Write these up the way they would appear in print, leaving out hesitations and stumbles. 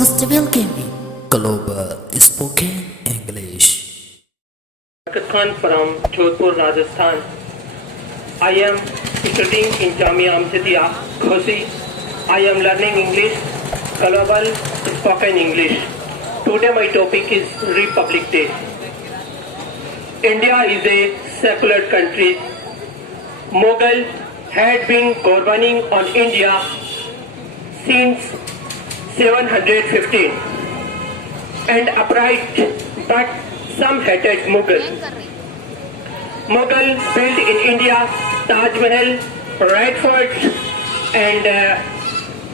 most welcoming global spoken English. Khan from Jodhpur, Rajasthan. I am studying in Jamia Amjadiya, Ghosi. I am learning English, global spoken English. Today my topic is Republic Day. India is a secular country. Mughal had been governing on India since 715 and upright, but some hated Mughal. Mughal built in India Taj Mahal, Red Fort and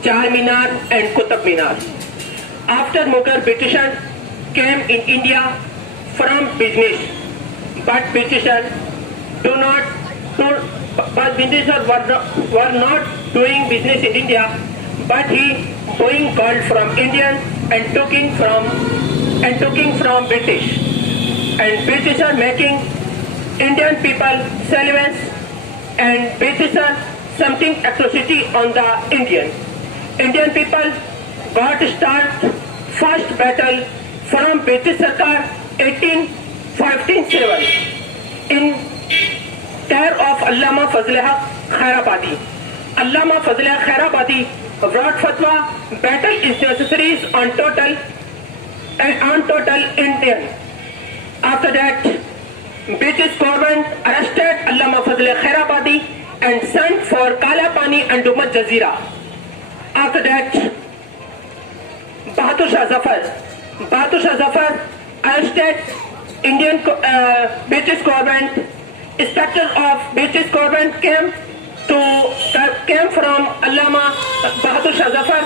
Charminar and Qutub Minar. After Mughal, Britishers came in India from business, but Britishers were not doing business in India, but he doing gold from Indian and taking from British, and British are making Indian people slaves, and British are something atrocity on the Indian people got start first battle from British Sarkar 1857 in care of Allama Fazl Haq Khairabadi. Allama Fazl Haq Khairabadi brought fatwa, battle is necessary on total Indian. After that, British government arrested Allama Fazl Khairabadi and sent for Kala Pani and Dumat Jazira. After that, Bahadur Shah Zafar arrested Indian British government. Inspector of British government came from Allama Bahadur Shah Zafar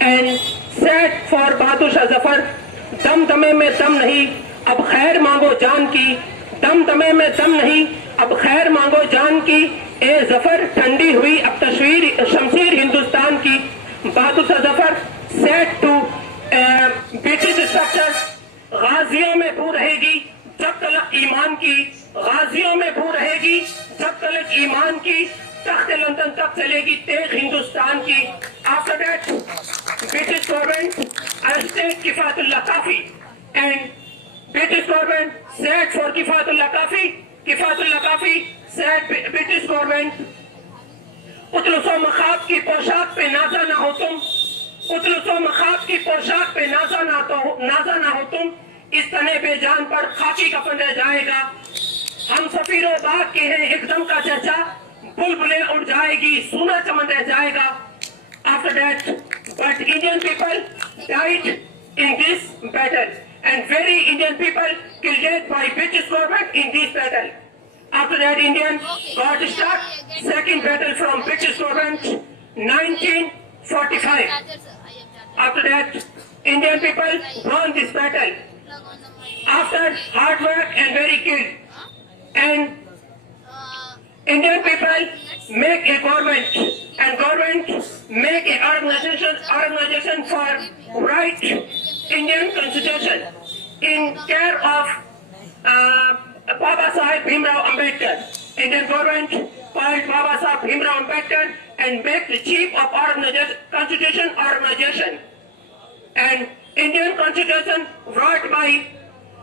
and said for Bahadur Shah Zafar, दम दमे में दम नहीं अब खैर मांगो जान की, दम दमे में दम नहीं अब खैर मांगो जान की, ए जफर ठंडी हुई अब शमशीर हिंदुस्तान की. Bahadur Shah Zafar said to British inspector, गाजियों में भू रहेगी जब तलक ईमान की, गाजियों में भू रहेगी जब तलक ईमान की, तख्त लंदन तक चलेगी तेग हिंदुस्तान की. After that, British government arrested Kifatullah Kafi and British government said for Kifatullah Kafi said British government, उतलुसो मखाब की पोशाक पे नाजा ना हो तुम, उतलुसो मखाब की पोशाक पे नाजा ना हो तुम, इस तने बेजान पर खाकी कफन रह जाएगा. हम सफीरो बाग के हैं एकदम का चर्चा, बुलबुलें उड़ जाएगी सूना चमन रह जाएगा. After that, but Indian people died in this battle, and very Indian people killed dead by British government in this battle. After that, Indian got start second battle from British government 1945. After that, Indian people won this battle after hard work and very killed, and Indian people make a government, and government make an organization for right Indian constitution in care of Baba Sahib Bhimrao Ambedkar. Indian government called Baba Sahib Bhimrao Ambedkar and make the chief of constitution organization. And Indian constitution brought by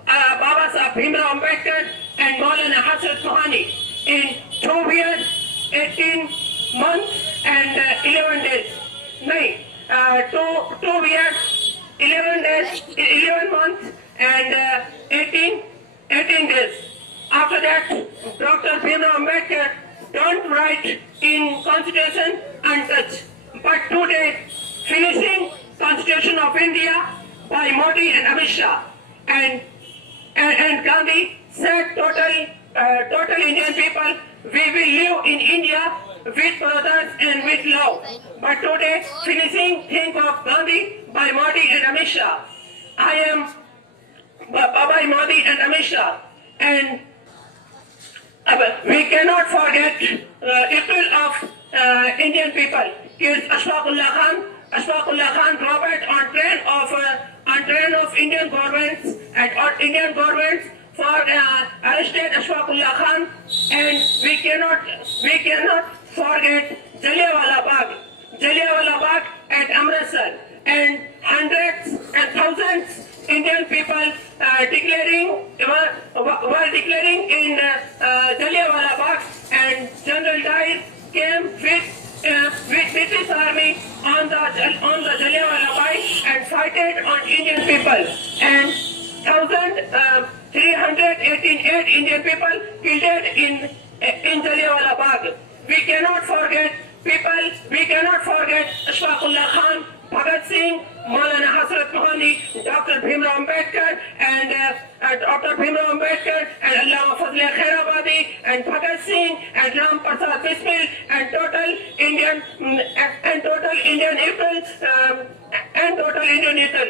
Baba Sahib Bhimrao Ambedkar and Maulana Hasrat Mohani in 2 years, 18 months and 11 days. No, 2 years, 11 months and 18 days. After that, Dr. Bhimrao Ambedkar don't write in Constitution untouched. But today, finishing Constitution of India by Modi and Amit Shah and Gandhi said total Indian people, we will live in India with brothers and with love. But today, finishing think of Gandhi by Modi and Amit Shah. I am by Modi and Amit Shah, and we cannot forget equal of Indian people. Is Ashfaqullah Khan Robert on train of Indian governments and Indian governments for arrested Ashfaqullah Khan, and we cannot forget Jallianwala Bagh at Amritsar, and hundreds and thousands Indian people were declaring in Jallianwala Bagh, and General Dyer came with British Army on the Jallianwala Bagh and fighted on Indian people, and 1,388 Indian people killed in Jallianwala Bagh. We cannot forget people. We cannot forget Ashfaqullah Khan, Bhagat Singh, Maulana Hasrat Mohani, Dr. Bhimrao Ambedkar, and Dr. Bhimrao Ambedkar, and Allama Fazle Khairabadi, and Bhagat Singh, and Ram Prasad Bismil, and total Indian people,